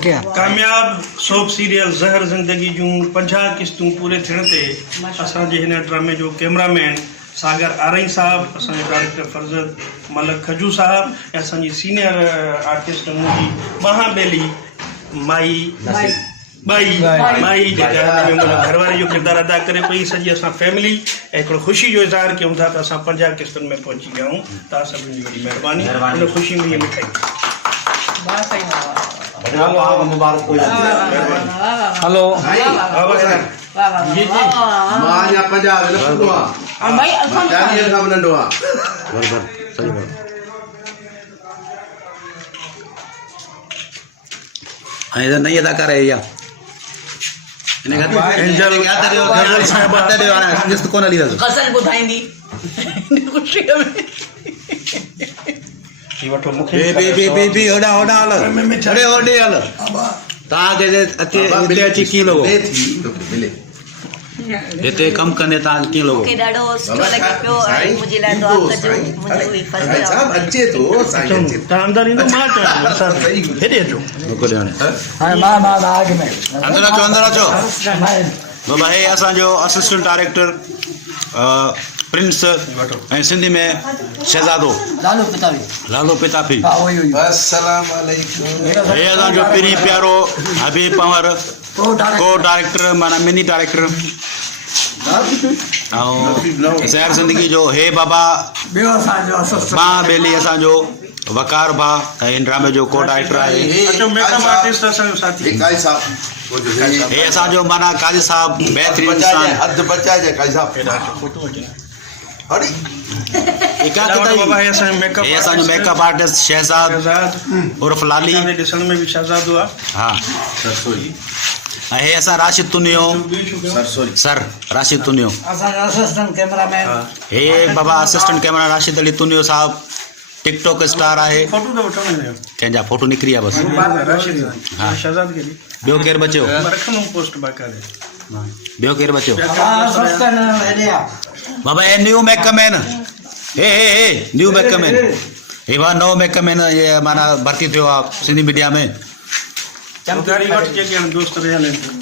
कामयाब soap serial ज़हर ज़िंदगी जूं 50 किस्तूं पूरे थियण ते असांजे हिन ड्रामे जो कैमरामैन सागर आरई साहब, असांजे डायरेक्टर फरज़त मलक खजू साहब ऐं असांजी सीनियर आर्टिस्ट मुंहिंजी महाबेली माई जेका हिन में मुंहिंजो घरवारी जो किरदारु अदा करे पई। सॼी असां फैमिली ऐं हिकिड़ो ख़ुशी जो इज़हार कयूं था त असां 50 किस्तुनि में पहुची विया आहियूं। तव्हां सभिनी जी वॾी महिरबानी, हुन ख़ुशी में इहा मिठाई। हेलो जी जी मां या 50 न पुछो आ भाई अल्फा जानी का नंढो आ बराबर सही बात। ऐं नई अदाकार आहे इहा एंजल गज़ल साहिब किस्त कोन हली अथसि। गज़ल ॿुधाईंदी ख़ुशीअ में। वठो बी होॾा हल अरे होॾे हल। तव्हांखे हिते अची कीअं लॻो? मिले हिते कमु कंदे तव्हांखे कीअं लॻो? मूंखे ॾाढो सुठो लॻे पियो ऐं मुंहिंजे लाइ दुआ कजो। मुंहिंजो बि फर्ज़ु भाई साहब आहे। अच्छे तो साईं अच्छे तव्हां अंदर ईंदो मां अचां हेॾे अचो। अंदर अचो बाबा। हे असांजो असिस्टेंट डायरेक्टर प्रिंस ऐं सिंधी में शहज़ादो लालो पिताफी। अस्सलाम वालेकुम। हे असांजो पहिरीं प्यारो हबीब पंवर को डायरेक्टर माना मिनी डायरेक्टर ऐं ज़हर ज़िंदगी जो हे बाबा मां बेली असांजो वकार भा ऐं हिन ड्रामे जो को डायरेक्टर आहे। अचो मेकअप आर्टिस्ट असांजो साथी काई साहब वो जो है हे असांजो माना काजी साहब बेहतरीन बचा जाए इंसान। हद बचा जाए काई साहब फोटो अचे अरे बाबा हे असांजो मेकअप हे असांजो मेकअप आर्टिस्ट शहज़ाद उर्फ लाली। ॾिसण में बि शहज़ादो आहे। हाँ सरसोई ऐं हे असां राशिद तुनियो सरसोई सर राशिद तुनियो। असिस्टेंट कैमरामैन हे बाबा असिस्टेंट कैमरा राशिद अली तुनियो साहब टिकटॉक स्टार आहे। फोटो त वठो न कंहिंजा फोटो निकिरी आहे बसि। हाँ शहज़ाद के ॿियो केरु बचियो? रखंदुमि पोस्ट बाक़ाइदे। ॿियो केरु बचियो? बाबा हे न्यू मेकअपमैन हे न्यू मेकअपमैन हे बा नओ मेकअपमैन ये माना भर्ती थियो आहे सिंधी मीडिया में। जानकारी वठ जेके दोस्त रहियल आहिनि।